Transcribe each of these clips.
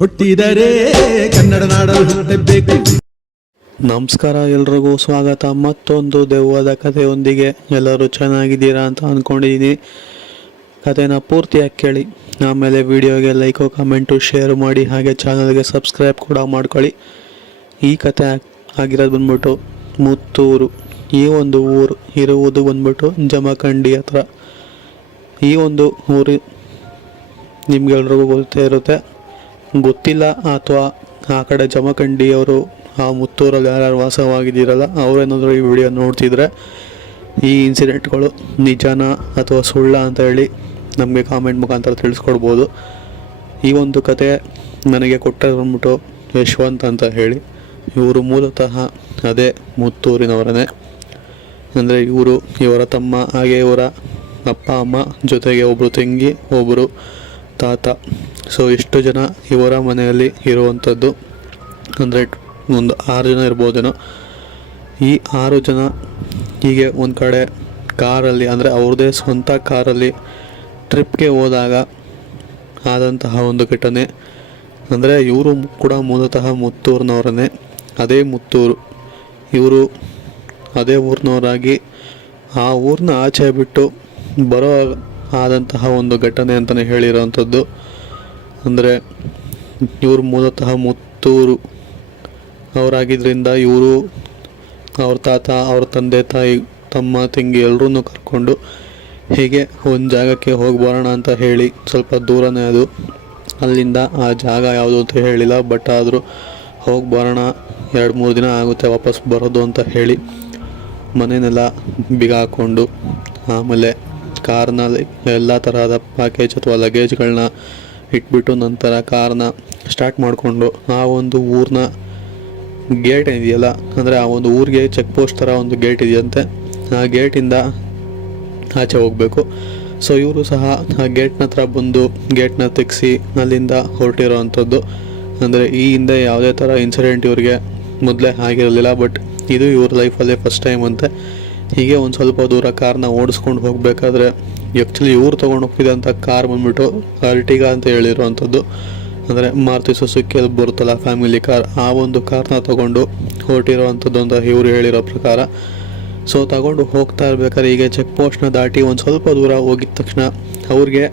ಹುಟ್ಟಿದರೆ ಕನ್ನಡ ನಾಡಲು ಹುಟ್ಟಬೇಕು. ನಮಸ್ಕಾರ, ಎಲ್ರಿಗೂ ಸ್ವಾಗತ ಮತ್ತೊಂದು ದೆವ್ವದ ಕಥೆಯೊಂದಿಗೆ. ಎಲ್ಲರೂ ಚೆನ್ನಾಗಿದ್ದೀರಾ ಅಂತ ಅಂದ್ಕೊಂಡಿದ್ದೀನಿ. ಕಥೆನ ಪೂರ್ತಿಯಾಗಿ ಕೇಳಿ, ಆಮೇಲೆ ವಿಡಿಯೋಗೆ ಲೈಕು ಕಮೆಂಟು ಶೇರ್ ಮಾಡಿ, ಹಾಗೆ ಚಾನಲ್ಗೆ ಸಬ್ಸ್ಕ್ರೈಬ್ ಕೂಡ ಮಾಡ್ಕೊಳ್ಳಿ. ಈ ಕಥೆ ಆಗಿರೋದು ಬಂದ್ಬಿಟ್ಟು ಮುತ್ತೂರು. ಈ ಒಂದು ಊರು ಇರುವುದು ಬಂದ್ಬಿಟ್ಟು ಜಮಖಂಡಿ ಹತ್ರ. ಈ ಒಂದು ಊರು ನಿಮ್ಗೆಲ್ರಿಗೂ ಗೊತ್ತೇ ಇರುತ್ತೆ. ಗೊತ್ತಿಲ್ಲ ಅಥವಾ ಆ ಕಡೆ ಜಮಖಂಡಿಯವರು ಆ ಮುತ್ತೂರಲ್ಲಿ ಯಾರ್ಯಾರು ವಾಸವಾಗಿದ್ದೀರಲ್ಲ ಅವರೇನಾದರೂ ಈ ವಿಡಿಯೋ ನೋಡ್ತಿದ್ರೆ ಈ ಇನ್ಸಿಡೆಂಟ್ಗಳು ನಿಜನಾ ಅಥವಾ ಸುಳ್ಳ ಅಂತ ಹೇಳಿ ನಮಗೆ ಕಾಮೆಂಟ್ ಮುಖಾಂತರ ತಿಳಿಸ್ಕೊಡ್ಬೋದು. ಈ ಒಂದು ಕತೆ ನನಗೆ ಕೊಟ್ಟರು ಬಂದ್ಬಿಟ್ಟು ಯಶವಂತ್ ಅಂತ ಹೇಳಿ. ಇವರು ಮೂಲತಃ ಅದೇ ಮುತ್ತೂರಿನವರೇ. ಅಂದರೆ ಇವರ ತಮ್ಮ, ಹಾಗೆ ಇವರ ಅಪ್ಪ ಅಮ್ಮ, ಜೊತೆಗೆ ಒಬ್ಬರು ತಂಗಿ, ಒಬ್ಬರು ತಾತ. ಸೊ ಇಷ್ಟು ಜನ ಇವರ ಮನೆಯಲ್ಲಿ ಇರುವಂಥದ್ದು. ಅಂದರೆ ಒಂದು 6 ಜನ ಇರ್ಬೋದೇನೋ. ಈ 6 ಜನ ಹೀಗೆ ಒಂದು ಕಡೆ ಕಾರಲ್ಲಿ, ಅಂದರೆ ಅವ್ರದ್ದೇ ಸ್ವಂತ ಕಾರಲ್ಲಿ ಟ್ರಿಪ್ಗೆ ಹೋದಾಗ ಆದಂತಹ ಒಂದು ಘಟನೆ. ಅಂದರೆ ಇವರು ಕೂಡ ಮೂಲತಃ ಮುತ್ತೂರಿನವರೇ. ಅದೇ ಮುತ್ತೂರು, ಇವರು ಅದೇ ಊರಿನವರಾಗಿ ಆ ಊರನ್ನ ಆಚೆ ಬಿಟ್ಟು ಬರೋ ಆದಂತಹ ಒಂದು ಘಟನೆ ಅಂತಲೇ ಹೇಳಿರೋವಂಥದ್ದು. ಅಂದರೆ ಇವರು ಮೂಲತಃ ಮುತ್ತೂರು ಅವರಾಗಿದ್ದರಿಂದ ಇವರು ಅವ್ರ ತಾತ, ಅವ್ರ ತಂದೆ ತಾಯಿ, ತಮ್ಮ ತಂಗಿ ಎಲ್ಲರೂ ಕರ್ಕೊಂಡು ಹೀಗೆ ಒಂದು ಜಾಗಕ್ಕೆ ಹೋಗಿ ಬರೋಣ ಅಂತ ಹೇಳಿ, ಸ್ವಲ್ಪ ದೂರನೇ ಅದು, ಅಲ್ಲಿಂದ ಆ ಜಾಗ ಯಾವುದು ಅಂತ ಹೇಳಿಲ್ಲ, ಬಟ್ ಆದರೂ ಹೋಗಿ ಬರೋಣ, 2-3 ದಿನ ಆಗುತ್ತೆ ವಾಪಸ್ ಬರೋದು ಅಂತ ಹೇಳಿ ಮನೆಯನ್ನೆಲ್ಲ ಬೀಗ ಹಾಕ್ಕೊಂಡು, ಆಮೇಲೆ ಕಾರ್ನಲ್ಲಿ ಎಲ್ಲ ತರಹದ ಪ್ಯಾಕೇಜ್ ಅಥವಾ ಲಗೇಜ್ಗಳನ್ನ ಇಟ್ಬಿಟ್ಟು ನಂತರ ಕಾರ್ನ ಸ್ಟಾರ್ಟ್ ಮಾಡಿಕೊಂಡು ಆ ಒಂದು ಊರಿನ ಗೇಟ್ ಇದೆಯಲ್ಲ, ಅಂದರೆ ಆ ಒಂದು ಊರಿಗೆ ಚೆಕ್ ಪೋಸ್ಟ್ ಥರ ಒಂದು ಗೇಟ್ ಇದೆಯಂತೆ, ಆ ಗೇಟಿಂದ ಆಚೆ ಹೋಗಬೇಕು. ಸೊ ಇವರು ಸಹ ಆ ಗೇಟ್ನ ಹತ್ರ ಬಂದು ಗೇಟ್ನ ತೆಗೆಸಿ ಅಲ್ಲಿಂದ ಹೊರಟಿರೋ ಅಂಥದ್ದು. ಅಂದರೆ ಈ ಹಿಂದೆ ಯಾವುದೇ ಥರ ಇನ್ಸಿಡೆಂಟ್ ಇವ್ರಿಗೆ ಮೊದಲೇ ಆಗಿರಲಿಲ್ಲ, ಬಟ್ ಇದು ಇವ್ರ ಲೈಫಲ್ಲೇ ಫಸ್ಟ್ ಟೈಮ್ ಅಂತೆ. ಹೀಗೆ ಒಂದು ಸ್ವಲ್ಪ ದೂರ ಕಾರ್ನ ಓಡಿಸ್ಕೊಂಡು ಹೋಗಬೇಕಾದ್ರೆ, ಆ್ಯಕ್ಚುಲಿ ಇವ್ರು ತೊಗೊಂಡು ಹೋಗ್ತಿದ್ದಂಥ ಕಾರ್ ಬಂದ್ಬಿಟ್ಟು ಅರ್ಟಿಗಾ ಅಂತ ಹೇಳಿರೋವಂಥದ್ದು. ಅಂದರೆ ಮಾರುತಿ ಸುಜುಕಿಯಲ್ಲಿ ಬರುತ್ತಲ್ಲ ಫ್ಯಾಮಿಲಿ ಕಾರ್, ಆ ಒಂದು ಕಾರ್ನ ತೊಗೊಂಡು ಹೊರಟಿರೋ ಅಂಥದ್ದು ಅಂತ ಇವರು ಹೇಳಿರೋ ಪ್ರಕಾರ. ಸೊ ತಗೊಂಡು ಹೋಗ್ತಾ ಇರ್ಬೇಕಾದ್ರೆ ಹೀಗೆ ಚೆಕ್ ಪೋಸ್ಟ್ನ ದಾಟಿ ಒಂದು ಸ್ವಲ್ಪ ದೂರ ಹೋಗಿದ ತಕ್ಷಣ ಅವ್ರಿಗೆ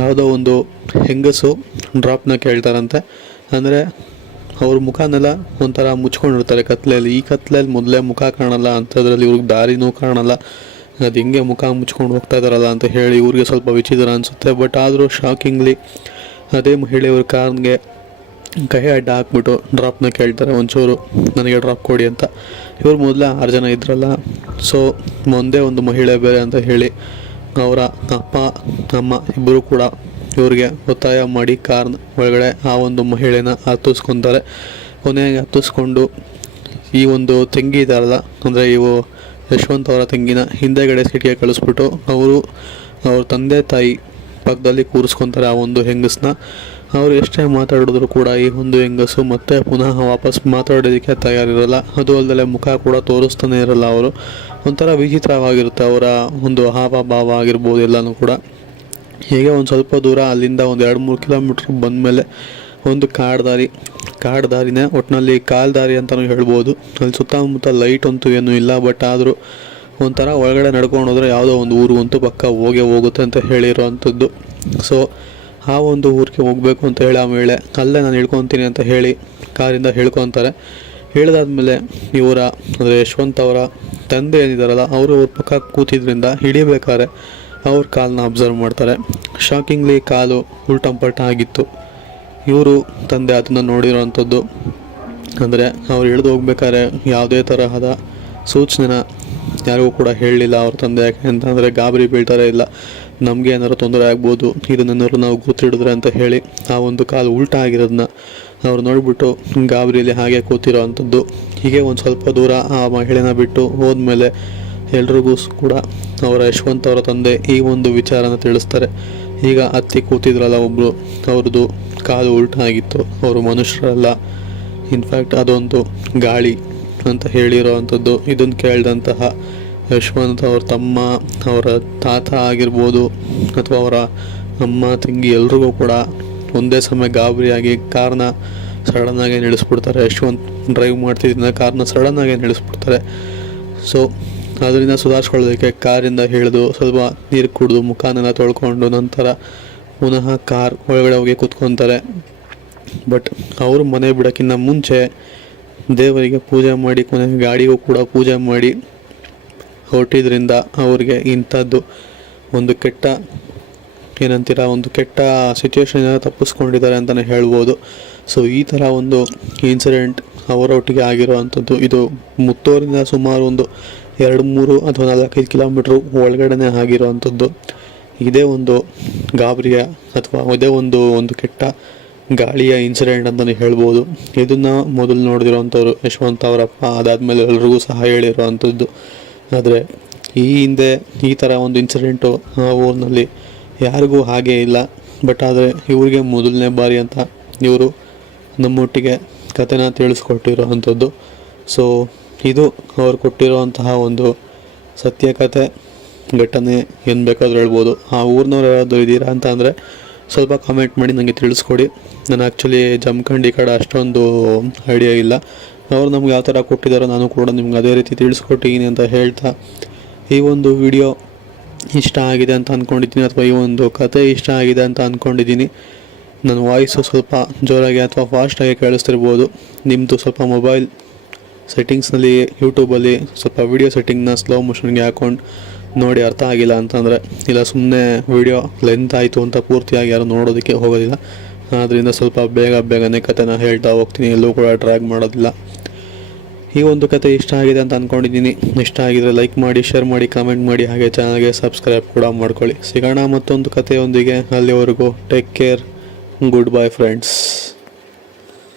ಯಾವುದೋ ಒಂದು ಹೆಂಗಸು ಡ್ರಾಪ್ನ ಕೇಳ್ತಾರಂತೆ. ಅಂದರೆ ಅವ್ರ ಮುಖನೆಲ್ಲ ಒಂಥರ ಮುಚ್ಕೊಂಡಿರ್ತಾರೆ ಕತ್ಲೆಯಲ್ಲಿ. ಈ ಕತ್ಲೆಯಲ್ಲಿ ಮೊದಲೇ ಮುಖ ಕಾಣಲ್ಲ ಅಂಥದ್ರಲ್ಲಿ ಇವ್ರಿಗೆ ದಾರಿನೂ ಕಾಣಲ್ಲ, ಅದು ಹಿಂಗೆ ಮುಖ ಮುಚ್ಕೊಂಡು ಹೋಗ್ತಾ ಇದ್ದಾರಲ್ಲ ಅಂತ ಹೇಳಿ ಇವ್ರಿಗೆ ಸ್ವಲ್ಪ ವಿಚಿತ್ರ ಅನಿಸುತ್ತೆ. ಬಟ್ ಆದರೂ ಶಾಕಿಂಗ್ಲಿ ಅದೇ ಮಹಿಳೆಯವ್ರ ಕಾರ್ಗೆ ಕೈ ಅಡ್ಡ ಹಾಕ್ಬಿಟ್ಟು ಡ್ರಾಪ್ನ ಕೇಳ್ತಾರೆ, ಒಂಚೂರು ನನಗೆ ಡ್ರಾಪ್ ಕೊಡಿ ಅಂತ. ಇವ್ರು ಮೊದಲೇ 6 ಜನ ಇದ್ರಲ್ಲ, ಸೊ ಒಂದೇ ಒಂದು ಮಹಿಳೆ ಬೇರೆ ಅಂತ ಹೇಳಿ ಅವರ ಅಪ್ಪ ಅಮ್ಮ ಇಬ್ಬರು ಕೂಡ ಇವ್ರಿಗೆ ಒತ್ತಾಯ ಮಾಡಿ ಕಾರ್ ಒಳಗಡೆ ಆ ಒಂದು ಮಹಿಳೆನ ಹತ್ತಿಸ್ಕೊತಾರೆ. ಕೊನೆಗೆ ಹತ್ತಿಸ್ಕೊಂಡು ಈ ಒಂದು ತಂಗಿ ಇದ್ದಾರಲ್ಲ, ಅಂದರೆ ಇವು ಯಶವಂತ್ ಅವರ ತಂಗಿನ ಹಿಂದೆಗಡೆ ಸಿಟಿಗೆ ಕಳಿಸ್ಬಿಟ್ಟು ಅವ್ರ ತಂದೆ ತಾಯಿ ಪಕ್ಕದಲ್ಲಿ ಕೂರಿಸ್ಕೊತಾರೆ ಆ ಒಂದು ಹೆಂಗಸನ್ನ. ಅವರು ಎಷ್ಟೇ ಮಾತಾಡಿದ್ರು ಕೂಡ ಈ ಒಂದು ಹೆಂಗಸು ಮತ್ತೆ ಪುನಃ ವಾಪಸ್ ಮಾತಾಡೋದಕ್ಕೆ ತಯಾರಿರಲ್ಲ. ಅದು ಅಲ್ಲದೆ ಮುಖ ಕೂಡ ತೋರಿಸ್ತಾನೆ ಇರಲ್ಲ. ಅವರು ಒಂಥರ ವಿಚಿತ್ರವಾಗಿರುತ್ತೆ ಅವರ ಒಂದು ಹಾವಭಾವ ಆಗಿರ್ಬೋದು ಎಲ್ಲನೂ ಕೂಡ. ಹೀಗೆ ಒಂದು ಸ್ವಲ್ಪ ದೂರ ಅಲ್ಲಿಂದ ಒಂದು 2-3 ಕಿಲೋಮೀಟ್ರ್ ಬಂದಮೇಲೆ ಒಂದು ಕಾಡು ದಾರಿನೇ, ಒಟ್ಟಿನಲ್ಲಿ ಕಾಲು ದಾರಿ ಅಂತಲೂ ಹೇಳ್ಬೋದು. ಅಲ್ಲಿ ಸುತ್ತಮುತ್ತ ಲೈಟ್ ಅಂತೂ ಏನೂ ಇಲ್ಲ, ಬಟ್ ಆದರೂ ಒಂಥರ ಒಳಗಡೆ ನಡ್ಕೊಂಡು ಹೋದರೆ ಯಾವುದೋ ಒಂದು ಊರಿಗಂತೂ ಪಕ್ಕ ಹೋಗುತ್ತೆ ಅಂತ ಹೇಳಿರೋ ಅಂಥದ್ದು. ಸೊ ಆ ಒಂದು ಊರಿಗೆ ಹೋಗಬೇಕು ಅಂತ ಹೇಳಿ ಆ ವೇಳೆ ಅಲ್ಲೇ ನಾನು ಇಳ್ಕೊತೀನಿ ಅಂತ ಹೇಳಿ ಕಾರಿಂದ ಹೇಳ್ಕೊತಾರೆ. ಹೇಳಿದಾದ್ಮೇಲೆ ಅಂದರೆ ಯಶವಂತ್ ಅವರ ತಂದೆ ಏನಿದ್ದಾರಲ್ಲ, ಅವರು ಅವ್ರ ಪಕ್ಕ ಕೂತಿದ್ರಿಂದ ಹಿಡಿಬೇಕಾದ್ರೆ ಅವ್ರ ಕಾಲನ್ನ ಅಬ್ಸರ್ವ್ ಮಾಡ್ತಾರೆ. ಶಾಕಿಂಗ್ಲಿ ಕಾಲು ಉಲ್ಟಂಪಲ್ಟ ಆಗಿತ್ತು. ಇವರು ತಂದೆ ಅದನ್ನು ನೋಡಿರೋ ಅಂಥದ್ದು. ಅಂದರೆ ಅವ್ರು ಇಳಿದು ಹೋಗ್ಬೇಕಾದ್ರೆ ಯಾವುದೇ ತರಹದ ಸೂಚನೆನ ಯಾರಿಗೂ ಕೂಡ ಹೇಳಲಿಲ್ಲ ಅವ್ರ ತಂದೆ. ಯಾಕೆ ಅಂತಂದರೆ ಗಾಬರಿ ಬೀಳ್ತಾರೆ, ಇಲ್ಲ ನಮಗೆ ಏನಾದ್ರು ತೊಂದರೆ ಆಗ್ಬೋದು, ಇದನ್ನೇನಾದ್ರು ನಾವು ಗೊತ್ತಿಡಿದ್ರೆ ಅಂತ ಹೇಳಿ ಆ ಒಂದು ಕಾಲು ಉಲ್ಟಾ ಆಗಿರೋದನ್ನ ಅವ್ರು ನೋಡಿಬಿಟ್ಟು ಗಾಬರಿಯಲ್ಲಿ ಹಾಗೆ ಕೂತಿರೋ ಅಂಥದ್ದು. ಹೀಗೆ ಒಂದು ಸ್ವಲ್ಪ ದೂರ ಆ ಮಹಿಳೆನ ಬಿಟ್ಟು ಹೋದ್ಮೇಲೆ ಎಲ್ರಿಗೂ ಕೂಡ ಅವರ ಯಶವಂತ್ ಅವರ ತಂದೆ ಈ ಒಂದು ವಿಚಾರನ ತಿಳಿಸ್ತಾರೆ. ಈಗ ಹತ್ತಿ ಕೂತಿದ್ರಲ್ಲ ಒಬ್ಬರು, ಅವ್ರದ್ದು ಕಾಲು ಉಲ್ಟಾ ಆಗಿತ್ತು, ಅವರು ಮನುಷ್ಯರಲ್ಲ, ಇನ್ಫ್ಯಾಕ್ಟ್ ಅದೊಂದು ಗಾಳಿ ಅಂತ ಹೇಳಿರೋ ಅಂಥದ್ದು. ಇದನ್ನು ಕೇಳಿದಂತಹ ಯಶವಂತ್ ಅವ್ರ ತಮ್ಮ, ಅವರ ತಾತ ಆಗಿರ್ಬೋದು ಅಥವಾ ಅವರ ಅಮ್ಮ ತಂಗಿ ಎಲ್ರಿಗೂ ಕೂಡ ಒಂದೇ ಸಮಯ ಗಾಬರಿಯಾಗಿ ಕಾರ್ನ ಸಡನ್ನಾಗಿ ನಿಲ್ಲಿಸ್ಬಿಡ್ತಾರೆ. ಯಶವಂತ್ ಡ್ರೈವ್ ಮಾಡ್ತಿದ್ದ ಕಾರ್ನ ಸಡನ್ನಾಗಿ ನಿಲ್ಲಿಸ್ಬಿಡ್ತಾರೆ. ಸೊ ಅದರಿಂದ ಸುಧಾರಿಸ್ಕೊಳ್ಳೋದಕ್ಕೆ ಕಾರಿಂದ ಇಳಿದು ಸ್ವಲ್ಪ ನೀರು ಕುಡಿದು ಮುಖನೆಲ್ಲ ತೊಳ್ಕೊಂಡು ನಂತರ ಪುನಃ ಕಾರ್ ಒಳಗಡೆ ಹೋಗಿ ಕೂತ್ಕೊತಾರೆ. ಬಟ್ ಅವರು ಮನೆ ಬಿಡೋಕ್ಕಿಂತ ಮುಂಚೆ ದೇವರಿಗೆ ಪೂಜೆ ಮಾಡಿ ಕೊನೆಗೆ ಗಾಡಿಗೂ ಕೂಡ ಪೂಜೆ ಮಾಡಿ ಹೊರಟಿದ್ರಿಂದ ಅವ್ರಿಗೆ ಇಂಥದ್ದು ಒಂದು ಕೆಟ್ಟ ಒಂದು ಕೆಟ್ಟ ಸಿಚುವೇಶನ್ ತಪ್ಪಿಸ್ಕೊಂಡಿದ್ದಾರೆ ಅಂತಲೇ ಹೇಳ್ಬೋದು. ಸೊ ಈ ಥರ ಒಂದು ಇನ್ಸಿಡೆಂಟ್ ಅವರೊಟ್ಟಿಗೆ ಆಗಿರೋವಂಥದ್ದು. ಇದು ಮುತ್ತೂರಿಂದ ಸುಮಾರು ಒಂದು 2-3 ಅಥವಾ 4-5 ಕಿಲೋಮೀಟ್ರ್ ಒಳಗಡೆ ಆಗಿರೋವಂಥದ್ದು. ಇದೇ ಒಂದು ಗಾಬರಿಯ ಅಥವಾ ಇದೇ ಒಂದು ಕೆಟ್ಟ ಗಾಳಿಯ ಇನ್ಸಿಡೆಂಟ್ ಅಂತಲೇ ಹೇಳ್ಬೋದು. ಇದನ್ನು ಮೊದಲು ನೋಡಿದಿರೋವಂಥವ್ರು ಯಶವಂತ್ ಅವರಪ್ಪ, ಅದಾದಮೇಲೆ ಎಲ್ರಿಗೂ ಸಹ ಹೇಳಿರೋವಂಥದ್ದು. ಆದರೆ ಈ ಹಿಂದೆ ಈ ಥರ ಒಂದು ಇನ್ಸಿಡೆಂಟು ಆ ಊರಿನಲ್ಲಿ ಯಾರಿಗೂ ಹಾಗೇ ಇಲ್ಲ. ಬಟ್ ಆದರೆ ಇವ್ರಿಗೆ ಮೊದಲನೇ ಬಾರಿ ಅಂತ ಇವರು ನಮ್ಮೊಟ್ಟಿಗೆ ಕಥೆನ ತಿಳಿಸ್ಕೊಟ್ಟಿರೋವಂಥದ್ದು. ಸೊ ಇದು ಅವ್ರು ಕೊಟ್ಟಿರೋವಂತಹ ಒಂದು ಸತ್ಯ ಕಥೆ ಘಟನೆ ಏನು ಬೇಕಾದರೂ ಹೇಳ್ಬೋದು. ಆ ಊರಿನವ್ರು ಯಾರಾದರೂ ಇದ್ದೀರಾ ಅಂತ ಅಂದರೆ ಸ್ವಲ್ಪ ಕಾಮೆಂಟ್ ಮಾಡಿ ನನಗೆ ತಿಳಿಸ್ಕೊಡಿ. ನಾನು ಆ್ಯಕ್ಚುಲಿ ಜಮಖಂಡಿ ಕಡೆ ಅಷ್ಟೊಂದು ಐಡಿಯಾ ಇಲ್ಲ. ಅವ್ರು ನಮ್ಗೆ ಯಾವ ಥರ ಕೊಟ್ಟಿದ್ದಾರೋ ನಾನು ಕೂಡ ನಿಮ್ಗೆ ಅದೇ ರೀತಿ ತಿಳಿಸ್ಕೊಟ್ಟಿದ್ದೀನಿ ಅಂತ ಹೇಳ್ತಾ, ಈ ಒಂದು ವಿಡಿಯೋ ಇಷ್ಟ ಆಗಿದೆ ಅಂತ ಅಂದ್ಕೊಂಡಿದ್ದೀನಿ ಅಥವಾ ಈ ಒಂದು ಕತೆ ಇಷ್ಟ ಆಗಿದೆ ಅಂತ ಅಂದ್ಕೊಂಡಿದ್ದೀನಿ. ನನ್ನ ವಾಯ್ಸು ಸ್ವಲ್ಪ ಜೋರಾಗಿ ಅಥವಾ ಫಾಸ್ಟಾಗಿ ಕೇಳಿಸ್ತಿರ್ಬೋದು. ನಿಮ್ಮದು ಸ್ವಲ್ಪ ಮೊಬೈಲ್ ಸೆಟ್ಟಿಂಗ್ಸ್ನಲ್ಲಿ ಯೂಟ್ಯೂಬಲ್ಲಿ ಸ್ವಲ್ಪ ವಿಡಿಯೋ ಸೆಟ್ಟಿಂಗ್ನ ಸ್ಲೋ ಮೋಷನ್ಗೆ ಹಾಕ್ಕೊಂಡು ನೋಡಿ ಅರ್ಥ ಆಗಿಲ್ಲ ಅಂತಂದರೆ, ಇಲ್ಲ ಸುಮ್ಮನೆ ವಿಡಿಯೋ ಲೆಂತ್ ಆಯಿತು ಅಂತ ಪೂರ್ತಿಯಾಗಿ ಯಾರು ನೋಡೋದಕ್ಕೆ ಹೋಗೋದಿಲ್ಲ. ಆದ್ದರಿಂದ ಸ್ವಲ್ಪ ಬೇಗನೆ ಕಥೆನ ಹೇಳ್ತಾ ಹೋಗ್ತೀನಿ, ಎಲ್ಲೂ ಕೂಡ ಡ್ರ್ಯಾಗ್ ಮಾಡೋದಿಲ್ಲ. ಈ ಒಂದು ಕತೆ ಇಷ್ಟ ಆಗಿದೆ ಅಂತ ಅಂದ್ಕೊಂಡಿದ್ದೀನಿ. ಇಷ್ಟ ಆಗಿದರೆ ಲೈಕ್ ಮಾಡಿ, ಶೇರ್ ಮಾಡಿ, ಕಾಮೆಂಟ್ ಮಾಡಿ, ಹಾಗೆ ಚಾನಲ್ಗೆ ಸಬ್ಸ್ಕ್ರೈಬ್ ಕೂಡ ಮಾಡ್ಕೊಳ್ಳಿ. ಸಿಗೋಣ ಮತ್ತೊಂದು ಕಥೆಯೊಂದಿಗೆ. ಅಲ್ಲಿವರೆಗೂ take care, good bye friends.